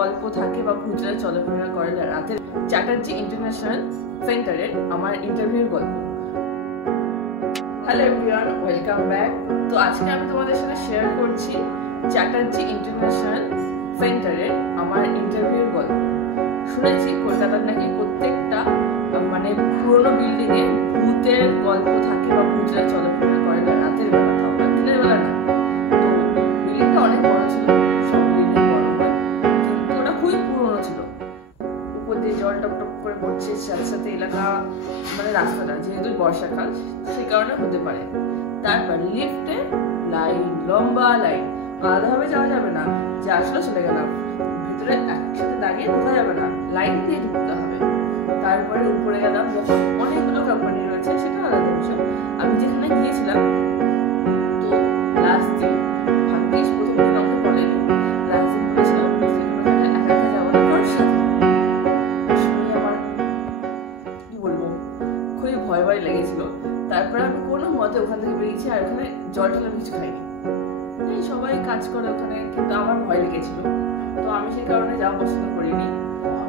গল্প থাকে বা ভূতেরা চলাফেরা করে রাতে। চ্যাটার্জি ইন্টারন্যাশনাল সেন্টারের আমার ইন্টারভিউর গল্প। Hello everyone, welcome back. তো আজকে আমি তোমাদের সাথে শেয়ার করছি চ্যাটার্জি ইন্টারন্যাশনাল সেন্টারের আমার ইন্টারভিউর গল্প। শুনেছি কলকাতার নাকি প্রত্যেকটা পুরোনো বিল্ডিং এ ভূতের গল্প থাকে বা ভূতেরা চলাফেরা করে রাতের বেলা, তাও বা দিনের বেলা না। তো বিল্ডিংটা অনেক বড় ছিল, সব বিল্ডিং বড় হয়, কিন্তু ওটা খুবই পুরোনো ছিল। উপর দিয়ে জল টপ টপ করে পড়ছে, সাথে সাথে এলাকা রাস্তাটা যেহেতু বর্ষাকাল সেই কারণে হতে পারে। তারপর লিফটে লাইন, লম্বা লাইন, আলাদাভাবে যাওয়া যাবে না যে আসলে চলে গেলাম, ভিতরে একসাথে দাঁড়িয়ে ঢোকা যাবে না, লাইন দিয়ে ঢুকতে হবে। তারপরে উপরে গেলাম, যখন অনেকগুলো কোম্পানি রয়েছে সেটা আলাদা বিষয়। আমি যেখানে গিয়েছিলাম, তো লাস্ট দিন ভাগ্যিস প্রথম দিন আমাকে বলেনি, লাস্ট দিন বলেছিলাম একা একা যাবো না, কারোর সাথে। শুনে আমার কি বলবো, খুবই ভয় ভয় লেগেছিল। তারপরে আমি কোনো মতে ওখান থেকে বেরিয়েছি, আর ওখানে জল টল কিছু খাইনি। সবাই কাজ করে ওখানে, কিন্তু আমার ভয় লেগেছিল, তো আমি সেই কারণে যাওয়া পছন্দ করিনি।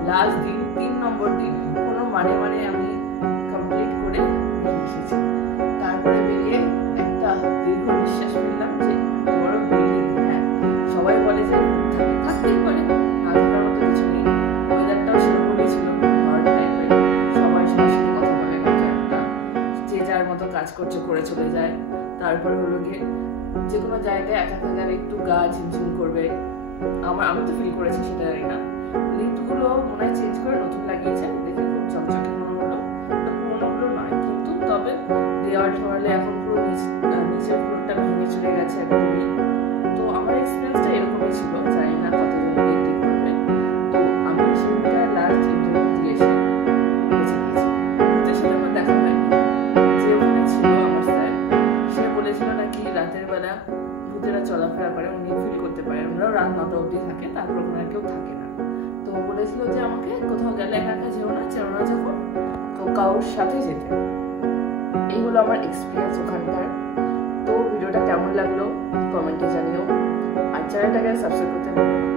লাস্ট দিন 3 নম্বর দিন কোনো মানে আমি কমপ্লিট করে এসেছি। তারপরে বেরিয়ে একটা দীর্ঘ নিঃশ্বাস ফেললাম যে বড় বিল্ডিং, হ্যাঁ সবাই বলে যে থাকতেই পারে, না থাকার মতো কিছু নেই। ওয়েদারটাও সেরকমই ছিল, হট টাইপের, সবাই সবার সাথে কথা বলে, একটা যে যার মতো কাজ করছে করে চলে যায়। তারপরে হলো গিয়ে যে কোনো জায়গায় একা গেলে একটু গা ঝিমঝিম করবে, আমি তো ফিল করেছি, সেটা জানি না। লিফটগুলো মনে হয় চেঞ্জ করে নতুন লাগিয়েছে, দেখে খুব চকচকে মনে হলো। পুরোনোগুলো নয়, কিন্তু তবে দেওয়াল ঠোয়ালে এখন পুরো নিচের ফ্লোরটা ভেঙে চলে গেছে একদমই। তো আমার এক্সপিরিয়েন্সটা এরকমই ছিল, জানি না কতজন এগ্রি করবে। তো আমি সেদিনটা লাস্ট ইন্টারভিউ দিয়ে এসে বেঁচে গিয়েছি। ভূতের সাথে আমার দেখা হয়নি, যে ওখানে ছিল আমার স্যার, সে বলেছিল নাকি রাতের বেলা ভূতেরা চলাফেরা করে, উনি ফিল করতে পারেন, ওনারাও রাত 9টা অবধি থাকে, তারপর ওখানে কেউ থাকে না। তো বলেছিল যে আমাকে কোথাও গেলে একা একা যেও না যখন, তো কারোর সাথে যেতে। এই হলো আমার এক্সপিরিয়েন্স ওখানকার। তো ভিডিওটা কেমন লাগলো কমেন্টে জানিও, আর চ্যানেলটাকে সাবস্ক্রাইব করতে ভুলো না।